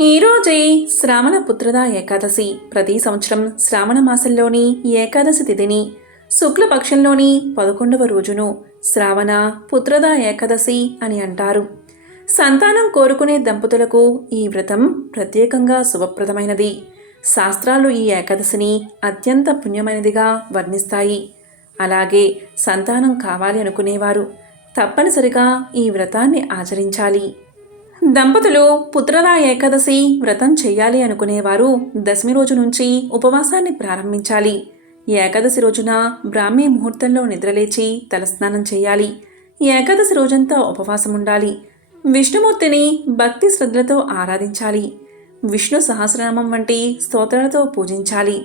ఈరోజే శ్రావణ పుత్రద ఏకాదశి. ప్రతి సంవత్సరం శ్రావణ మాసంలోని ఏకాదశి తిథిని శుక్లపక్షంలోని 11వ రోజును శ్రావణ పుత్రద ఏకాదశి అని అంటారు. సంతానం కోరుకునే దంపతులకు ఈ వ్రతం ప్రత్యేకంగా శుభప్రదమైనది. శాస్త్రాలు ఈ ఏకాదశిని అత్యంత పుణ్యమైనదిగా వర్ణిస్తాయి. అలాగే సంతానం కావాలి అనుకునేవారు తప్పనిసరిగా ఈ వ్రతాన్ని ఆచరించాలి. దంపతులు పుత్రద ఏకాదశి వ్రతం చేయాలి అనుకునేవారు దశమి రోజు నుంచి ఉపవాసాన్ని ప్రారంభించాలి. ఏకాదశి రోజున బ్రాహ్మీ ముహూర్తంలో నిద్రలేచి తలస్నానం చేయాలి. ఏకాదశి రోజంతా ఉపవాసం ఉండాలి. విష్ణుమూర్తిని భక్తి శ్రద్ధలతో ఆరాధించాలి. విష్ణు సహస్రనామం వంటి స్తోత్రాలతో పూజించాలి.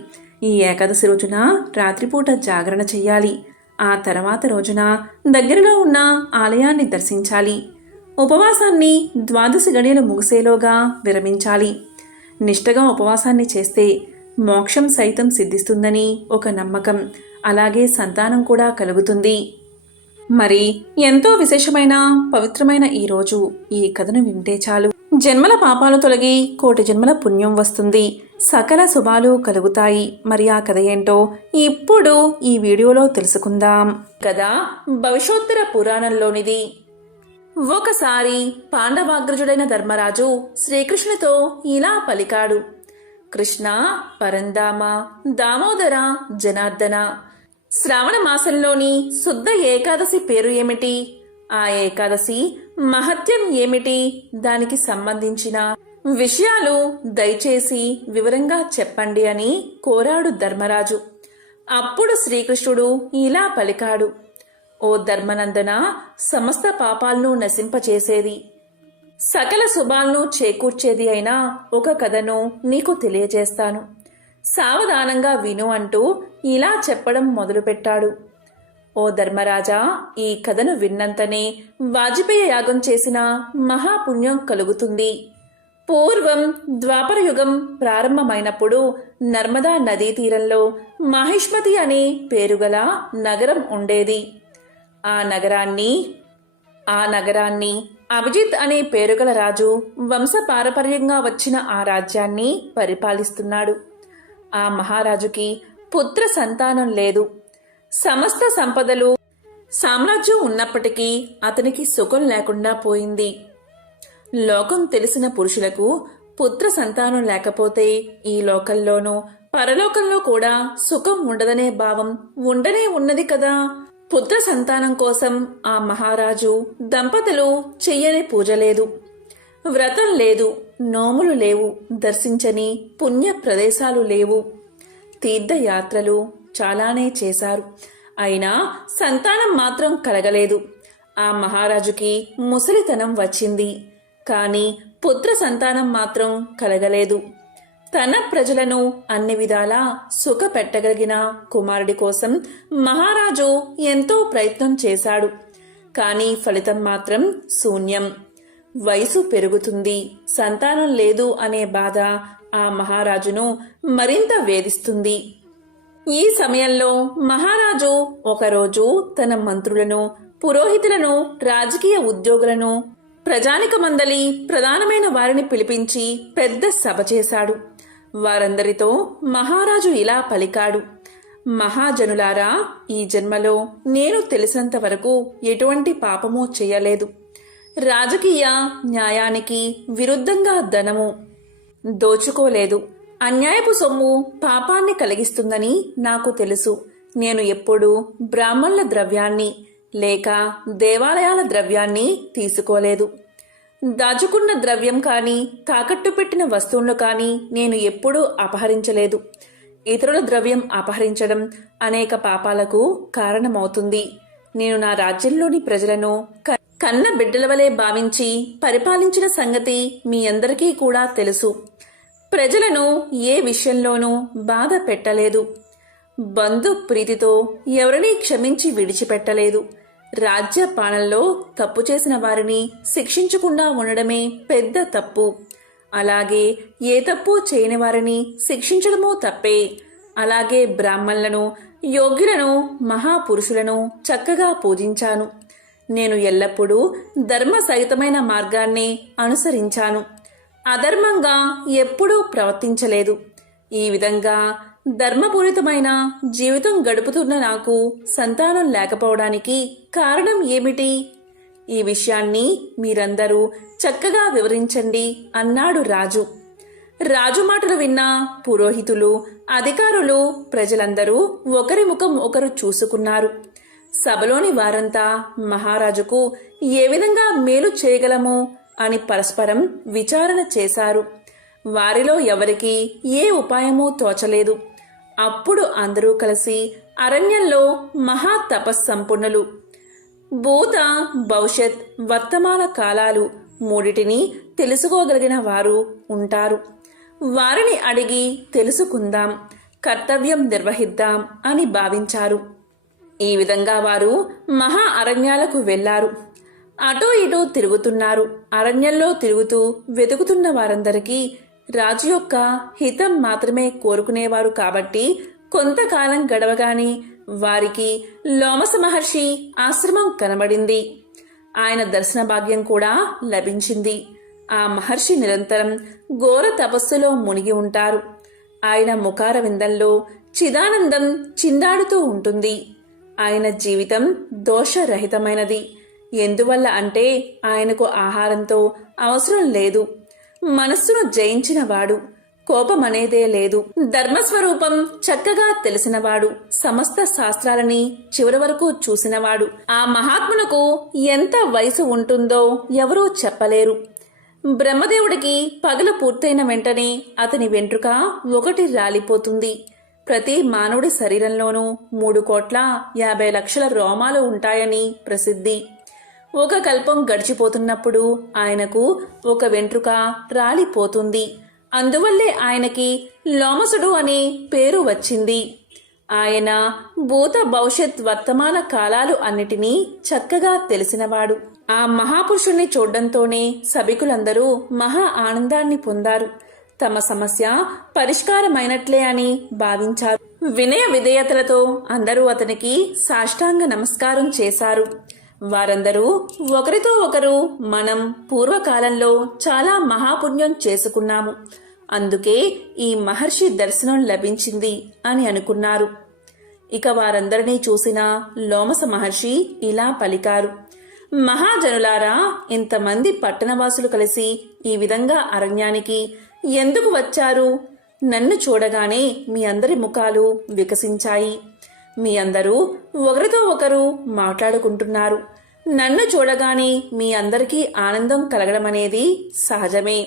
ఈ ఏకాదశి రోజున రాత్రిపూట జాగరణ చేయాలి. ఆ తర్వాత రోజున దగ్గరలో ఉన్న ఆలయాన్ని దర్శించాలి. ఉపవాసాన్ని 12 గడియలు ముగిసేలోగా విరమించాలి. నిష్టగా ఉపవాసాన్ని చేస్తే మోక్షం సైతం సిద్ధిస్తుందని ఒక నమ్మకం. అలాగే సంతానం కూడా కలుగుతుంది. మరి ఎంతో విశేషమైన పవిత్రమైన ఈ రోజు ఈ కథను వింటే చాలు. జన్మల పాపాలు తొలగి కోటి జన్మల పుణ్యం వస్తుంది. సకల శుభాలు కలుగుతాయి. మరి ఆ కథ ఏంటో ఇప్పుడు ఈ వీడియోలో తెలుసుకుందాం. కథ భవిష్యోత్తర పురాణంలోనిది. ఒకసారి పాండవాగ్రజుడైన ధర్మరాజు శ్రీకృష్ణుతో ఇలా పలికాడు. కృష్ణ, పరంధామ, దామోదర, జనార్దన, శ్రావణ మాసంలోని శుద్ధ ఏకాదశి పేరు ఏమిటి? ఆ ఏకాదశి మహత్యం ఏమిటి? దానికి సంబంధించిన విషయాలు దయచేసి వివరంగా చెప్పండి అని కోరాడు ధర్మరాజు. అప్పుడు శ్రీకృష్ణుడు ఇలా పలికాడు. ఓ ధర్మనందన, సమస్త పాపాలను నశింపచేసేది, సకల శుభాలను చేకూర్చేది అయిన ఒక కథను నీకు తెలియజేస్తాను. సావధానంగా విను అంటూ ఇలా చెప్పడం మొదలుపెట్టాడు. ఓ ధర్మరాజా, ఈ కథను విన్నంతనే వాజపేయ యాగం చేసిన మహాపుణ్యం కలుగుతుంది. పూర్వం ద్వాపరయుగం ప్రారంభమైనప్పుడు నర్మదా నదీ తీరంలో మాహిష్మతి అనే పేరుగల నగరం ఉండేది. ఆ నగరాన్ని అభిజిత్ అనే పేరుగల రాజు వంశపారపర్యంగా వచ్చిన ఆ రాజ్యాన్ని పరిపాలిస్తున్నాడు. ఆ మహారాజుకి పుత్ర సంతానం లేదు. సమస్త సంపదలు సామ్రాజ్యం ఉన్నప్పటికీ అతనికి సుఖం లేకుండా పోయింది. లోకం తెలిసిన పురుషులకు పుత్ర సంతానం లేకపోతే ఈ లోకంలోనూ పరలోకంలో కూడా సుఖం ఉండదనే భావం ఉండనే ఉన్నది కదా. పుత్ర సంతానం కోసం ఆ మహారాజు దంపతులు చెయ్యని పూజ లేదు, వ్రతం లేదు, నోములు లేవు, దర్శించని పుణ్య ప్రదేశాలు లేవు, తీర్థయాత్రలు చాలానే చేశారు. అయినా సంతానం మాత్రం కలగలేదు. ఆ మహారాజుకి ముసలితనం వచ్చింది. కానీ పుత్ర సంతానం మాత్రం కలగలేదు. తన ప్రజలను అన్ని విధాలా సుఖ పెట్టగలిగిన కుమారుడి కోసం మహారాజు ఎంతో ప్రయత్నం చేశాడు. కానీ ఫలితం మాత్రం శూన్యం. వయసు పెరుగుతుంది, సంతానం లేదు అనే బాధ ఆ మహారాజును మరింత వేధిస్తుంది. ఈ సమయంలో మహారాజు ఒకరోజు తన మంత్రులను, పురోహితులను, రాజకీయ ఉద్యోగులను, ప్రజానిక మందలి ప్రధానమైన వారిని పిలిపించి పెద్ద సభ చేశాడు. వారందరితో మహారాజు ఇలా పలికాడు. మహాజనులారా, ఈ జన్మలో నేను తెలిసినంత వరకు ఎటువంటి పాపమూ చేయలేదు. రాజకీయ న్యాయానికి విరుద్ధంగా ధనము దోచుకోలేదు. అన్యాయపు సొమ్ము పాపాన్ని కలిగిస్తుందని నాకు తెలుసు. నేను ఎప్పుడూ బ్రాహ్మణుల ద్రవ్యాన్ని లేక దేవాలయాల ద్రవ్యాన్ని తీసుకోలేదు. దాచుకున్న ద్రవ్యం కానీ, తాకట్టు పెట్టిన వస్తువులను కానీ నేను ఎప్పుడూ అపహరించలేదు. ఇతరుల ద్రవ్యం అపహరించడం అనేక పాపాలకు కారణమవుతుంది. నేను నా రాజ్యంలోని ప్రజలను కన్న బిడ్డల వలె భావించి పరిపాలించిన సంగతి మీ అందరికీ కూడా తెలుసు. ప్రజలను ఏ విషయంలోనూ బాధ పెట్టలేదు. బంధు ప్రీతితో ఎవరినీ క్షమించి విడిచిపెట్టలేదు. రాజ్య పాలనలో తప్పు చేసిన వారిని శిక్షించకుండా ఉండడమే పెద్ద తప్పు. అలాగే ఏ తప్పు చేయని వారిని శిక్షించడమూ తప్పే. అలాగే బ్రాహ్మణులను, యోగ్యులను, మహాపురుషులను చక్కగా పూజించాను. నేను ఎల్లప్పుడూ ధర్మ సహితమైన మార్గాన్ని అనుసరించాను. అధర్మంగా ఎప్పుడూ ప్రవర్తించలేదు. ఈ విధంగా ధర్మపూరితమైన జీవితం గడుపుతున్న నాకు సంతానం లేకపోవడానికి కారణం ఏమిటి? ఈ విషయాన్ని మీరందరూ చక్కగా వివరించండి అన్నాడు రాజు. రాజు మాటలు విన్న పురోహితులు, అధికారులు, ప్రజలందరూ ఒకరి ముఖం ఒకరు చూసుకున్నారు. సభలోని వారంతా మహారాజుకు ఏ విధంగా మేలు చేయగలము అని పరస్పరం విచారణ చేశారు. వారిలో ఎవరికీ ఏ ఉపాయమూ తోచలేదు. అప్పుడు అందరూ కలిసి అరణ్యంలో మహా తపస్సంపన్నులు, భూత, భవిష్యత్, వర్తమాన కాలాలు మూడిటిని తెలుసుకోగలిగిన వారు ఉంటారు. వారిని అడిగి తెలుసుకుందాం, కర్తవ్యం నిర్వహిద్దాం అని భావించారు. ఈ విధంగా వారు మహా అరణ్యాలకు వెళ్లారు. అటూ ఇటూ తిరుగుతున్నారు. అరణ్యంలో తిరుగుతూ వెతుకుతున్న వారందరికీ రాజు యొక్క హితం మాత్రమే కోరుకునేవారు కాబట్టి కొంతకాలం గడవగానే వారికి లోమస మహర్షి ఆశ్రమం కనబడింది. ఆయన దర్శన భాగ్యం కూడా లభించింది. ఆ మహర్షి నిరంతరం ఘోర తపస్సులో మునిగి ఉంటారు. ఆయన ముఖార విందంలో చిదానందం చిందాడుతూ ఉంటుంది. ఆయన జీవితం దోషరహితమైనది. ఎందువల్ల అంటే ఆయనకు ఆహారంతో అవసరం లేదు. మనస్సును జయించినవాడు, కోపమనేదే లేదు. ధర్మస్వరూపం చక్కగా తెలిసినవాడు, సమస్త శాస్త్రాలని చివరి వరకు చూసినవాడు. ఆ మహాత్మునకు ఎంత వయసు ఉంటుందో ఎవరూ చెప్పలేరు. బ్రహ్మదేవుడికి పగలు పూర్తయిన వెంటనే అతని వెంట్రుక ఒకటి రాలిపోతుంది. ప్రతి మానవుడి శరీరంలోనూ 3,50,00,000 రోమాలు ఉంటాయని ప్రసిద్ధి. ఒక కల్పం గడిచిపోతున్నప్పుడు ఆయనకు ఒక వెంట్రుక రాలిపోతుంది. అందువల్లే ఆయనకి లోమసుడు అనే పేరు వచ్చింది. ఆయన భూత, భవిష్యత్, వర్తమాన కాలాలు అన్నిటినీ చక్కగా తెలిసినవాడు. ఆ మహాపురుషుణ్ణి చూడ్డంతోనే సభికులందరూ మహా ఆనందాన్ని పొందారు. తమ సమస్య పరిష్కారమైనట్లే అని భావించారు. వినయ విధేయతలతో అందరూ అతనికి సాష్టాంగ నమస్కారం చేశారు. వారందరూ ఒకరితో ఒకరు మనం పూర్వకాలంలో చాలా మహాపుణ్యం చేసుకున్నాము, అందుకే ఈ మహర్షి దర్శనం లభించింది అని అనుకున్నారు. ఇక వారందరినీ చూసిన లోమస మహర్షి ఇలా పలికారు: మహాజనులారా, ఇంతమంది పట్టణవాసులు కలిసి ఈ విధంగా అరణ్యానికి ఎందుకు వచ్చారు? నన్ను చూడగానే మీ అందరి ముఖాలు వికసించాయి. మీ అందరూ ఒకరితో ఒకరు మాట్లాడుకుంటున్నారు. నన్ను చూడగానే మీ అందరికీ ఆనందం కలగడం అనేది సహజమే.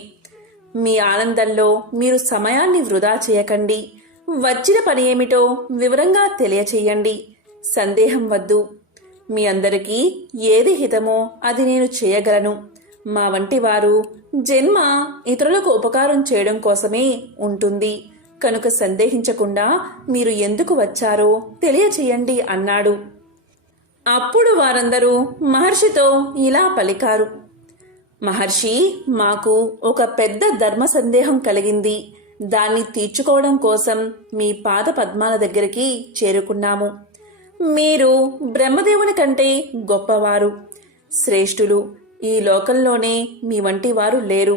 మీ ఆనందంలో మీరు సమయాన్ని వృధా చేయకండి. వచ్చిన పని ఏమిటో వివరంగా తెలియచేయండి. సందేహం వద్దు. మీ అందరికీ ఏది హితమో అది నేను చేయగలను. మా వంటి వారు జన్మ ఇతరులకు ఉపకారం చేయడం కోసమే ఉంటుంది. కనుక సందేహించకుండా మీరు ఎందుకు వచ్చారో తెలియచేయండి అన్నాడు. అప్పుడు వారందరూ మహర్షితో ఇలా పలికారు: మహర్షి, మాకు ఒక పెద్ద ధర్మ సందేహం కలిగింది. దాన్ని తీర్చుకోవడం కోసం మీ పాద పద్మాల దగ్గరికి చేరుకున్నాము. మీరు బ్రహ్మదేవుని కంటే గొప్పవారు, శ్రేష్ఠులు. ఈ లోకంలోనే మీ వంటి వారు లేరు.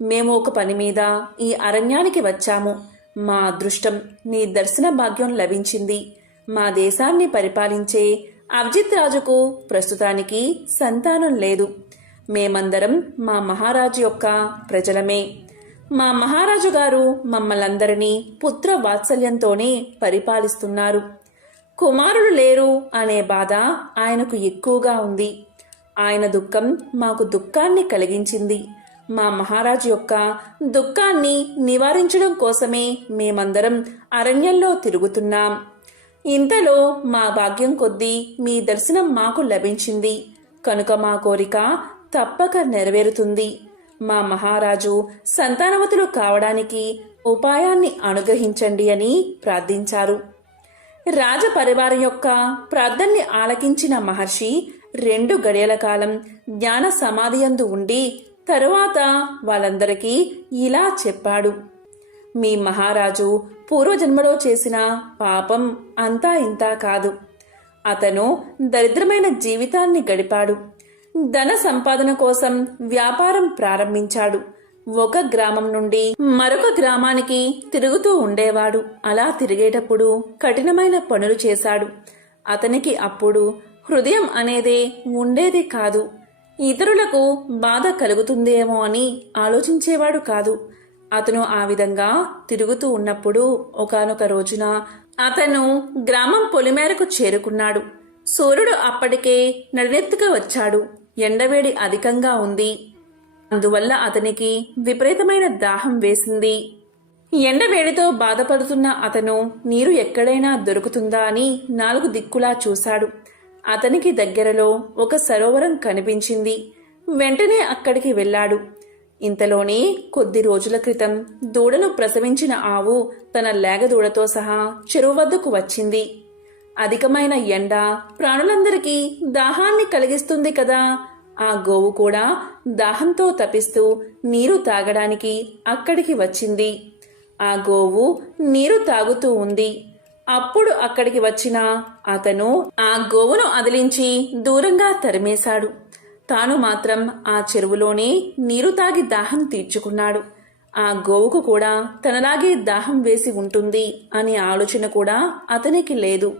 మేము ఒక పని మీద ఈ అరణ్యానికి వచ్చాము. మా అదృష్టం నీ దర్శన భాగ్యం లభించింది. మా దేశాన్ని పరిపాలించే అభిజిత్ రాజుకు ప్రస్తుతానికి సంతానం లేదు. మేమందరం మా మహారాజు యొక్క ప్రజలమే. మా మహారాజు గారు మమ్మల్ందరినీ పుత్ర వాత్సల్యంతోనే పరిపాలిస్తున్నారు. కుమారులు లేరు అనే బాధ ఆయనకు ఎక్కువగా ఉంది. ఆయన దుఃఖం మాకు దుఃఖాన్ని కలిగించింది. మా మహారాజు యొక్క దుఃఖాన్ని నివారించడం కోసమే మేమందరం అరణ్యంలో తిరుగుతున్నాం. ఇంతలో మా భాగ్యం కొద్దీ మీ దర్శనం మాకు లభించింది. కనుక మా కోరిక తప్పక నెరవేరుతుంది. మా మహారాజు సంతానవతులు కావడానికి ఉపాయాన్ని అనుగ్రహించండి అని ప్రార్థించారు. రాజపరివారం యొక్క ప్రార్థనని ఆలకించిన మహర్షి 2 గడియల కాలం జ్ఞాన సమాధియందు ఉండి తరువాత వాళ్ళందరికీ ఇలా చెప్పాడు: మీ మహారాజు పూర్వజన్మలో చేసిన పాపం అంతా ఇంతా కాదు. అతను దరిద్రమైన జీవితాన్ని గడిపాడు. ధన సంపాదన కోసం వ్యాపారం ప్రారంభించాడు. ఒక గ్రామం నుండి మరొక గ్రామానికి తిరుగుతూ ఉండేవాడు. అలా తిరిగేటప్పుడు కఠినమైన పనులు చేశాడు. అతనికి అప్పుడు హృదయం అనేదే ఉండేది కాదు. ఇతరులకు బాధ కలుగుతుందేమో అని ఆలోచించేవాడు కాదు. అతను ఆ విధంగా తిరుగుతూ ఉన్నప్పుడు ఒకానొక రోజున అతను గ్రామం పొలిమేరకు చేరుకున్నాడు. సూర్యుడు అప్పటికే నడినెత్తుగా వచ్చాడు. ఎండవేడి అధికంగా ఉంది. అందువల్ల అతనికి విపరీతమైన దాహం వేసింది. ఎండవేడితో బాధపడుతున్న అతను నీరు ఎక్కడైనా దొరుకుతుందా అని 4 దిక్కులా చూశాడు. అతనికి దగ్గరలో ఒక సరోవరం కనిపించింది. వెంటనే అక్కడికి వెళ్ళాడు. ఇంతలోనే కొద్ది రోజుల క్రితం దూడను ప్రసవించిన ఆవు తన లేగదూడతో సహా చెరువు వద్దకు వచ్చింది. అధికమైన ఎండ ప్రాణులందరికీ దాహాన్ని కలిగిస్తుంది కదా. ఆ గోవు కూడా దాహంతో తపిస్తూ నీరు తాగడానికి అక్కడికి వచ్చింది. ఆ గోవు నీరు తాగుతూ ఉంది. అప్పుడు అక్కడికి వచ్చిన అతను ఆ గోవును అదిలించి దూరంగా తరిమేశాడు. తాను మాత్రం ఆ చెరువులోనే నీరు తాగి దాహం తీర్చుకున్నాడు. ఆ గోవుకు కూడా తనలాగే దాహం వేసి ఉంటుంది అనే ఆలోచన కూడా అతనికి లేదు.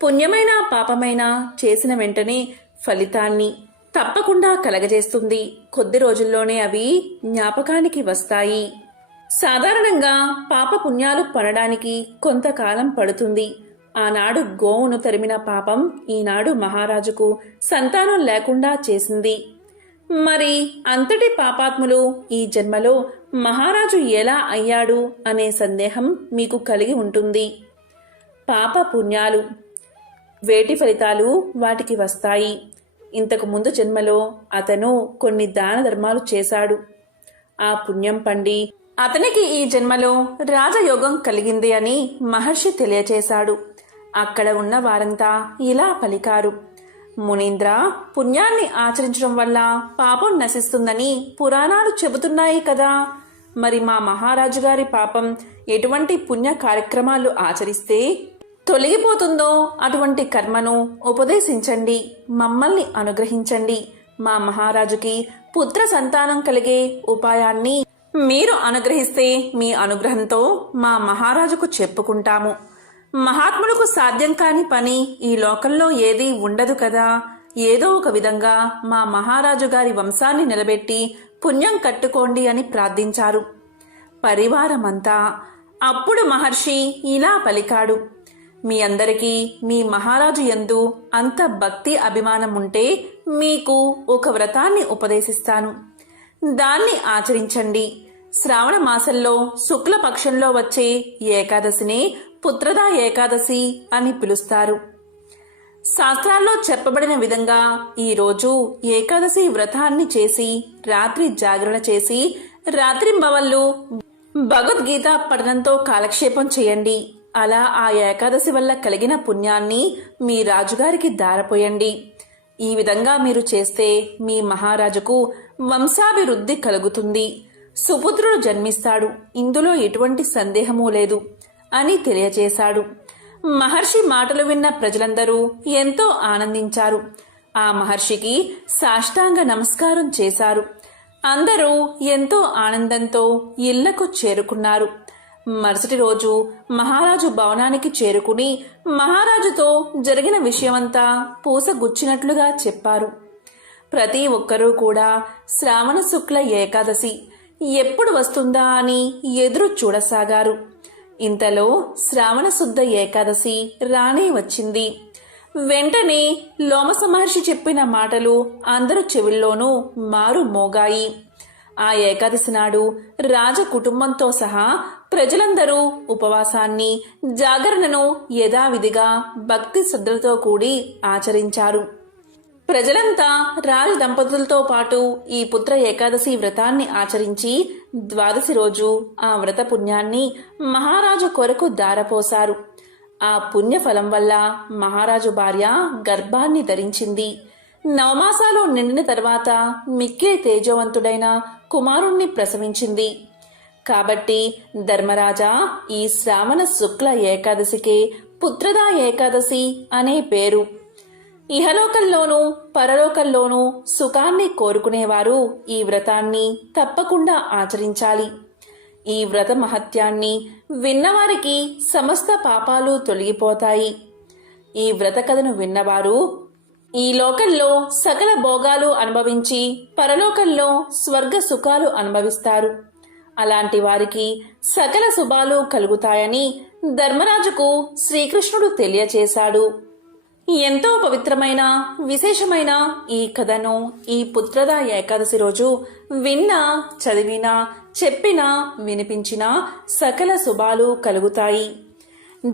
పుణ్యమైన పాపమైన చేసిన వెంటనే ఫలితాన్ని తప్పకుండా కలగజేస్తుంది. కొద్ది రోజుల్లోనే అవి జ్ఞాపకానికి వస్తాయి. సాధారణంగా పాప పుణ్యాలు పడడానికి కొంతకాలం పడుతుంది. ఆనాడు గోవును తరిమిన పాపం ఈనాడు మహారాజుకు సంతానం లేకుండా చేసింది. మరి అంతటి పాపాత్ములు ఈ జన్మలో మహారాజు ఎలా అయ్యాడు అనే సందేహం మీకు కలిగి ఉంటుంది. పాప పుణ్యాలు వేటి ఫలితాలు వాటికి వస్తాయి. ఇంతకు ముందు జన్మలో అతను కొన్ని దాన ధర్మాలు చేశాడు. ఆ పుణ్యం పండి అతనికి ఈ జన్మలో రాజయోగం కలిగింది అని మహర్షి తెలియచేశాడు. అక్కడ ఉన్న వారంతా ఇలా పలికారు: మునీంద్ర, పుణ్యాన్ని ఆచరించడం వల్ల పాపం నశిస్తుందని పురాణాలు చెబుతున్నాయి కదా. మరి మా మహారాజు గారి పాపం ఎటువంటి పుణ్య కార్యక్రమాలు ఆచరిస్తే తొలగిపోతుందో అటువంటి కర్మను ఉపదేశించండి, మమ్మల్ని అనుగ్రహించండి. మా మహారాజుకి పుత్ర సంతానం కలిగే ఉపాయాన్ని మీరు అనుగ్రహిస్తే మీ అనుగ్రహంతో మా మహారాజుకు చెప్పుకుంటాము. మహాత్ములకు సాధ్యం కాని పని ఈ లోకంలో ఏదీ ఉండదు కదా. ఏదో ఒక విధంగా మా మహారాజు గారి వంశాన్ని నిలబెట్టి పుణ్యం కట్టుకోండి అని ప్రార్థించారు పరివారమంతా. అప్పుడు మహర్షి ఇలా పలికాడు: మీ అందరికీ మీ మహారాజు యందు అంత భక్తి అభిమానం ఉంటే మీకు ఒక వ్రతాన్ని ఉపదేశిస్తాను. దాన్ని ఆచరించండి. శ్రావణ మాసంలో శుక్లపక్షంలో వచ్చే ఏకాదశినే పుత్రదా ఏకాదశి అని పిలుస్తారు. శాస్త్రాల్లో చెప్పబడిన విధంగా ఈరోజు ఏకాదశి వ్రతాన్ని చేసి రాత్రి జాగరణ చేసి రాత్రింబవళ్ళు భగవద్గీత పఠనంతో కాలక్షేపం చేయండి. అలా ఆ ఏకాదశి వల్ల కలిగిన పుణ్యాన్ని మీ రాజుగారికి దారపోయండి. ఈ విధంగా మీరు చేస్తే మీ మహారాజుకు వంశాభివృద్ధి కలుగుతుంది, సుపుత్రుడు జన్మిస్తాడు. ఇందులో ఎటువంటి సందేహమూ లేదు అని తెలియచేశాడు. మహర్షి మాటలు విన్న ప్రజలందరూ ఎంతో ఆనందించారు. ఆ మహర్షికి సాష్టాంగ నమస్కారం చేశారు. అందరూ ఎంతో ఆనందంతో ఇళ్లకు చేరుకున్నారు. మరుసటి రోజు మహారాజు భవనానికి చేరుకుని మహారాజుతో జరిగిన విషయమంతా పూసగుచ్చినట్లుగా చెప్పారు. ప్రతి ఒక్కరూ కూడా శ్రావణ శుక్ల ఏకాదశి ఎప్పుడు వస్తుందా అని ఎదురు చూడసాగారు. ఇంతలో శ్రావణ శుద్ధ ఏకాదశి రానే వచ్చింది. వెంటనే లోమస మహర్షి చెప్పిన మాటలు అందరి చెవుల్లోనూ మారు మోగాయి. ఆ ఏకాదశి నాడు రాజ కుటుంబంతో సహా ప్రజలందరూ ఉపవాసాన్ని, జాగరణను యథావిధిగా భక్తి శ్రద్ధలతో కూడి ఆచరించారు. ప్రజలంతా రాజ దంపతులతో పాటు ఈ పుత్ర ఏకాదశి వ్రతాన్ని ఆచరించి ద్వాదశి రోజు ఆ వ్రత పుణ్యాన్ని మహారాజు కొరకు దారపోశారు. ఆ పుణ్యఫలం వల్ల మహారాజు భార్య గర్భాన్ని ధరించింది. నవమాసాలు నిండిన తర్వాత మిక్కిలి తేజవంతుడైన కుమారుణ్ణి ప్రసవించింది. కాబట్టి ధర్మరాజా, ఈ శ్రావణ శుక్ల ఏకాదశికే పుత్రదా ఏకాదశి అనే పేరు. ఇహలోకంలోనూ పరలోకంలోనూ సుఖాన్ని కోరుకునేవారు ఈ వ్రతాన్ని తప్పకుండా ఆచరించాలి. ఈ వ్రత మహత్యాన్ని విన్నవారికి సమస్త పాపాలు తొలగిపోతాయి. ఈ వ్రత కథను విన్నవారు ఈ లోకంలో సకల భోగాలు అనుభవించి పరలోకంలో స్వర్గ సుఖాలు అనుభవిస్తారు. అలాంటి వారికి సకల శుభాలు కలుగుతాయని ధర్మరాజుకు శ్రీకృష్ణుడు తెలియచేశాడు. ఎంతో పవిత్రమైన విశేషమైన ఈ కథను ఈ పుత్రద ఏకాదశి రోజు విన్నా, చదివినా, చెప్పినా, వినిపించినా సకల శుభాలు కలుగుతాయి.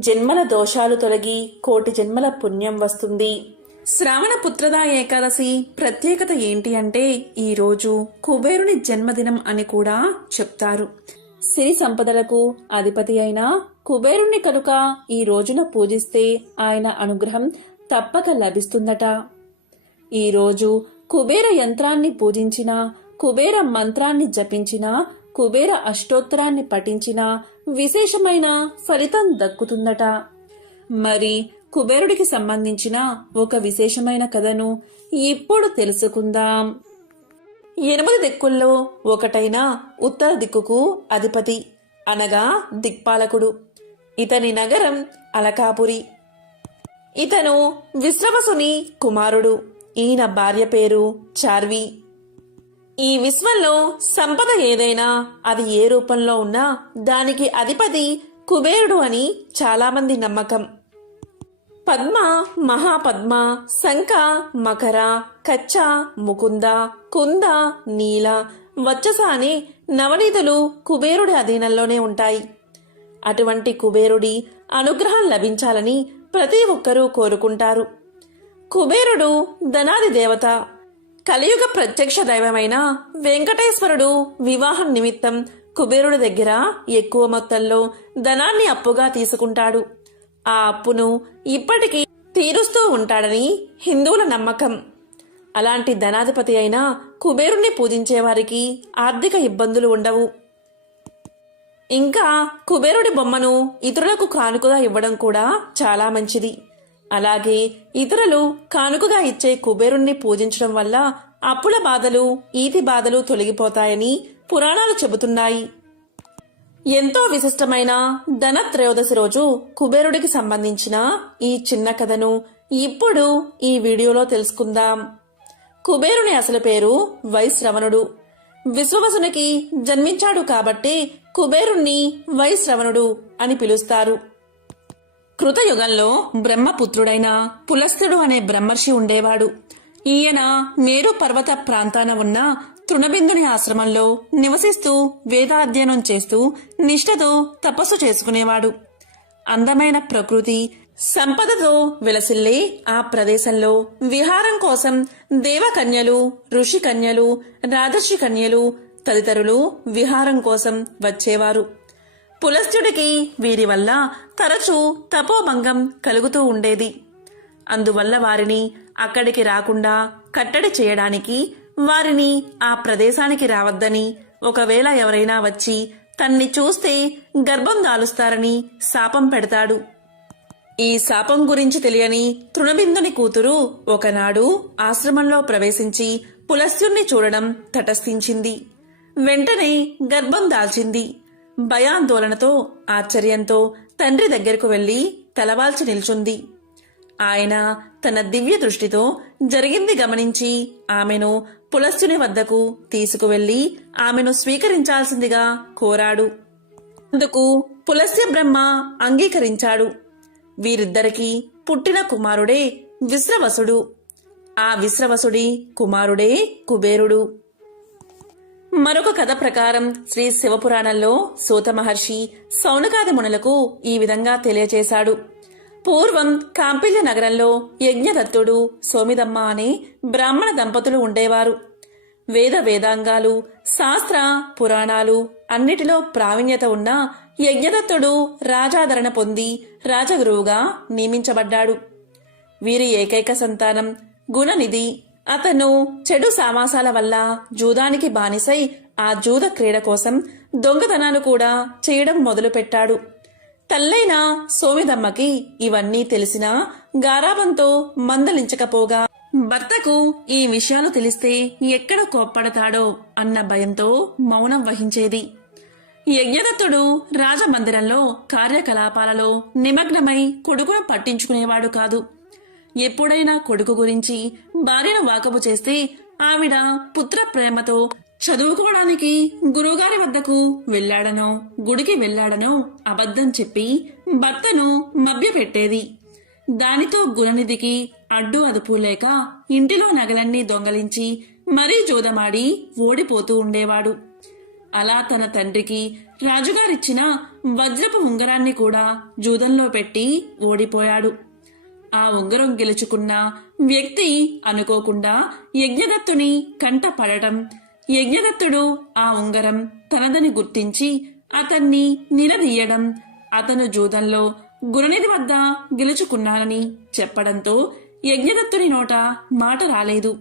జన్మల దోషాలు తొలగి కోటి జన్మల పుణ్యం వస్తుంది. శ్రావణ పుత్రద ఏకాదశి ప్రత్యేకత ఏంటి అంటే ఈ రోజు కుబేరుని జన్మదినం అని కూడా చెప్తారు. సిరి సంపదలకు అధిపతి అయిన కుబేరుణ్ణి కనుక ఈ రోజున పూజిస్తే ఆయన అనుగ్రహం తప్పక లభిస్తుందట. ఈ రోజు కుబేర యంత్రాన్ని పూజించినా, కుబేర మంత్రాన్ని జపించినా, కుబేర అష్టోత్తరాన్ని పఠించినా విశేషమైన ఫలితం దక్కుతుందట. మరి కుబేరుడికి సంబంధించిన ఒక విశేషమైన కథను ఇప్పుడు తెలుసుకుందాం. 8 దిక్కుల్లో ఒకటైన ఉత్తర దిక్కుకు అధిపతి అనగా దిక్పాలకుడు. ఇతని నగరం అలకాపురి. ఇతను విశ్రవసుని కుమారుడు. ఈయన భార్య పేరు చార్వి. ఈ విశ్వంలో సంపద ఏదైనా అది ఏ రూపంలో ఉన్నా దానికి అధిపతి కుబేరుడు అని చాలామంది నమ్మకం. పద్మ, మహాపద్మ, శంఖ, మకర, కచ్చ, ముకుంద, కుంద, నీల, వచ్చస అనే నవనీతులు కుబేరుడి అధీనంలోనే ఉంటాయి. అటువంటి కుబేరుడి అనుగ్రహం లభించాలని ప్రతి ఒక్కరూ కోరుకుంటారు. కుబేరుడు ధనాది దేవత. కలియుగ ప్రత్యక్ష దైవమైన వెంకటేశ్వరుడు వివాహం నిమిత్తం కుబేరుడి దగ్గర ఎక్కువ మొత్తంలో ధనాన్ని అప్పుగా తీసుకుంటాడు. ఆ అప్పును ఇప్పటికీ తీరుస్తూ ఉంటాడని హిందువుల నమ్మకం. అలాంటి ధనాధిపతి అయిన కుబేరుణ్ణి పూజించేవారికి ఆర్థిక ఇబ్బందులు ఉండవు. ఇంకా కుబేరుడి బొమ్మను ఇతరులకు కానుకగా ఇవ్వడం కూడా చాలా మంచిది. అలాగే ఇతరులు కానుకగా ఇచ్చే కుబేరుణ్ణి పూజించడం వల్ల అప్పుల బాధలు, ఈతి బాధలు తొలగిపోతాయని పురాణాలు చెబుతున్నాయి. ఎంతో విశిష్టమైన ధనత్రయోదశి రోజు కుబేరుడికి సంబంధించిన ఈ చిన్న కథను ఇప్పుడు ఈ వీడియోలో తెలుసుకుందాం. కుబేరుని అసలు పేరు వైశ్రవణుడు. విశ్వవసునికి జన్మించాడు కాబట్టి కుబేరుణ్ణి వైశ్రవణుడు అని పిలుస్తారు. కృతయుగంలో బ్రహ్మపుత్రుడైన పులస్త్యుడు అనే బ్రహ్మర్షి ఉండేవాడు. ఈయన మేరు పర్వత ప్రాంతాన ఉన్న తృణబిందుని ఆశ్రమంలో నివసిస్తూ వేదాధ్యయనం చేస్తూ నిష్ఠతో తపస్సు చేసుకునేవాడు. అందమైన ప్రకృతి సంపదతో విలసిల్లే ఆ ప్రదేశంలో విహారం కోసం దేవకన్యలు, ఋషికన్యలు, రాజర్షి కన్యలు తదితరులు విహారం కోసం వచ్చేవారు. పులస్త్యుడికి వీరి వల్ల తరచూ తపోభంగం కలుగుతూ ఉండేది. అందువల్ల వారిని అక్కడికి రాకుండా కట్టడి చేయడానికి వారిని ఆ ప్రదేశానికి రావద్దని, ఒకవేళ ఎవరైనా వచ్చి తన్ని చూస్తే గర్భం దాలుస్తారని శాపం పెడతాడు. ఈ శాపం గురించి తెలియని తృణబిందుని కూతురు ఒకనాడు ఆశ్రమంలో ప్రవేశించి పులస్త్యుణ్ణి చూడడం తటస్థించింది. వెంటనే గర్భం దాల్చింది. భయాందోళనతో, ఆశ్చర్యంతో తండ్రి దగ్గరకు వెళ్లి తలవాల్చి నిల్చుంది. ఆయన తన దివ్య దృష్టితో జరిగింది గమనించి ఆమెను పులస్త్యుని వద్దకు తీసుకువెళ్లి ఆమెను స్వీకరించాల్సిందిగా కోరాడు. అందుకు పులస్త్య బ్రహ్మ అంగీకరించాడు. వీరిద్దరికీ పుట్టిన కుమారుడే విశ్రవసుడు. ఆ విశ్రవసుడి కుమారుడే కుబేరుడు. మరొక కథ ప్రకారం శ్రీ శివపురాణంలో సూత మహర్షి సౌనకాది మునులకు ఈ విధంగా తెలియచేశాడు. పూర్వం కాంపిల్య నగరంలో యజ్ఞదత్తుడు, సోమిదమ్మ అనే బ్రాహ్మణ దంపతులు ఉండేవారు. వేదాంగాలు, శాస్త్ర పురాణాలు అన్నిటిలో ప్రావీణ్యత ఉన్న యజ్ఞదత్తుడు రాజాదరణ పొంది రాజగురువుగా నియమించబడ్డాడు. వీరి ఏకైక సంతానం గుణనిధి. అతను చెడు సావాసాల వల్ల జూదానికి బానిసై ఆ జూద క్రీడ కోసం దొంగతనాలు కూడా చేయడం మొదలుపెట్టాడు. తల్లైన సోమిదమ్మకి ఇవన్నీ తెలిసినా గారాబంతో మందలించకపోగా భర్తకు ఈ విషయాలు తెలిస్తే ఎక్కడ కోప్పడతాడో అన్న భయంతో మౌనం వహించేది. యజ్ఞదత్తుడు రాజమందిరంలో కార్యకలాపాలలో నిమగ్నమై కొడుకును పట్టించుకునేవాడు కాదు. ఎప్పుడైనా కొడుకు గురించి భార్యను వాకబు చేస్తే ఆవిడ పుత్ర ప్రేమతో చదువుకోవడానికి గురువుగారి వద్దకు వెళ్లాడనో గుడికి వెళ్లాడనో అబద్ధం చెప్పి భర్తను మభ్యపెట్టేది. దానితో గుణనిధికి అడ్డు అదుపు లేక ఇంటిలో నగలన్నీ దొంగలించి మరీ జోదమాడి ఓడిపోతూ ఉండేవాడు. అలా తన తండ్రికి రాజుగారిచ్చిన వజ్రపు ఉంగరాన్ని కూడా జూదంలో పెట్టి ఓడిపోయాడు. ఆ ఉంగరం గెలుచుకున్న వ్యక్తి అనుకోకుండా యజ్ఞదత్తుని కంట పడటం, యజ్ఞదత్తుడు ఆ ఉంగరం తనదని గుర్తించి అతన్ని నిలదీయడం, అతను జూదంలో గురునిధి వద్ద గెలుచుకున్నానని చెప్పడంతో యజ్ఞదత్తుని నోట మాట రాలేదు.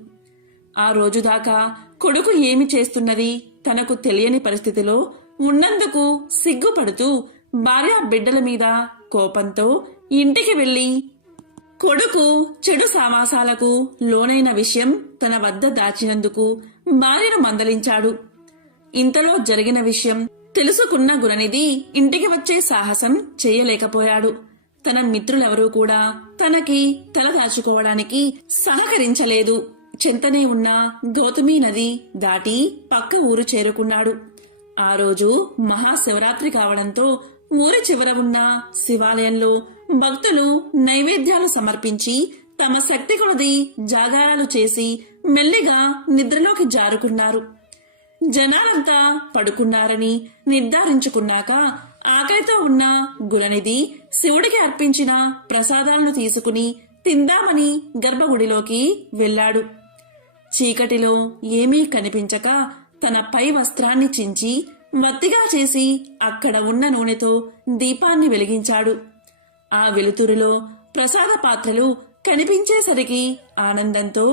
ఆ రోజుదాకా కొడుకు ఏమి చేస్తున్నది తనకు తెలియని పరిస్థితిలో ఉన్నందుకు సిగ్గుపడుతూ భార్య బిడ్డల మీద కోపంతో ఇంటికి వెళ్లి కొడుకు చెడు సావాసాలకు లోనైన విషయం తన వద్ద దాచినందుకు భార్యను మందలించాడు. ఇంతలో జరిగిన విషయం తెలుసుకున్న గుణనిధి ఇంటికి వచ్చే సాహసం చేయలేకపోయాడు. తన మిత్రులెవరూ కూడా తనకి తల దాచుకోవడానికి సహకరించలేదు. చెంతనే ఉన్న గౌతమి నది దాటి పక్క ఊరు చేరుకున్నాడు. ఆ రోజు మహాశివరాత్రి కావడంతో ఊరి చివర ఉన్న శివాలయంలో భక్తులు నైవేద్యాలు సమర్పించి తమ శక్తి కొలది జాగారాలు చేసి మెల్లిగా నిద్రలోకి జారుకున్నారు. జనాలంతా పడుకున్నారని నిర్ధారించుకున్నాక ఆకలితో ఉన్న గుణనిధి శివుడికి అర్పించిన ప్రసాదాలను తీసుకుని తిందామని గర్భగుడిలోకి వెళ్లాడు. చీకటిలో ఏమీ కనిపించక తన పై వస్త్రాన్ని చించి వత్తిగా చేసి అక్కడ ఉన్న నూనెతో దీపాన్ని వెలిగించాడు. ఆ వెలుతురులో ప్రసాద పాత్రలు కనిపించేసరికి ఆనందంతో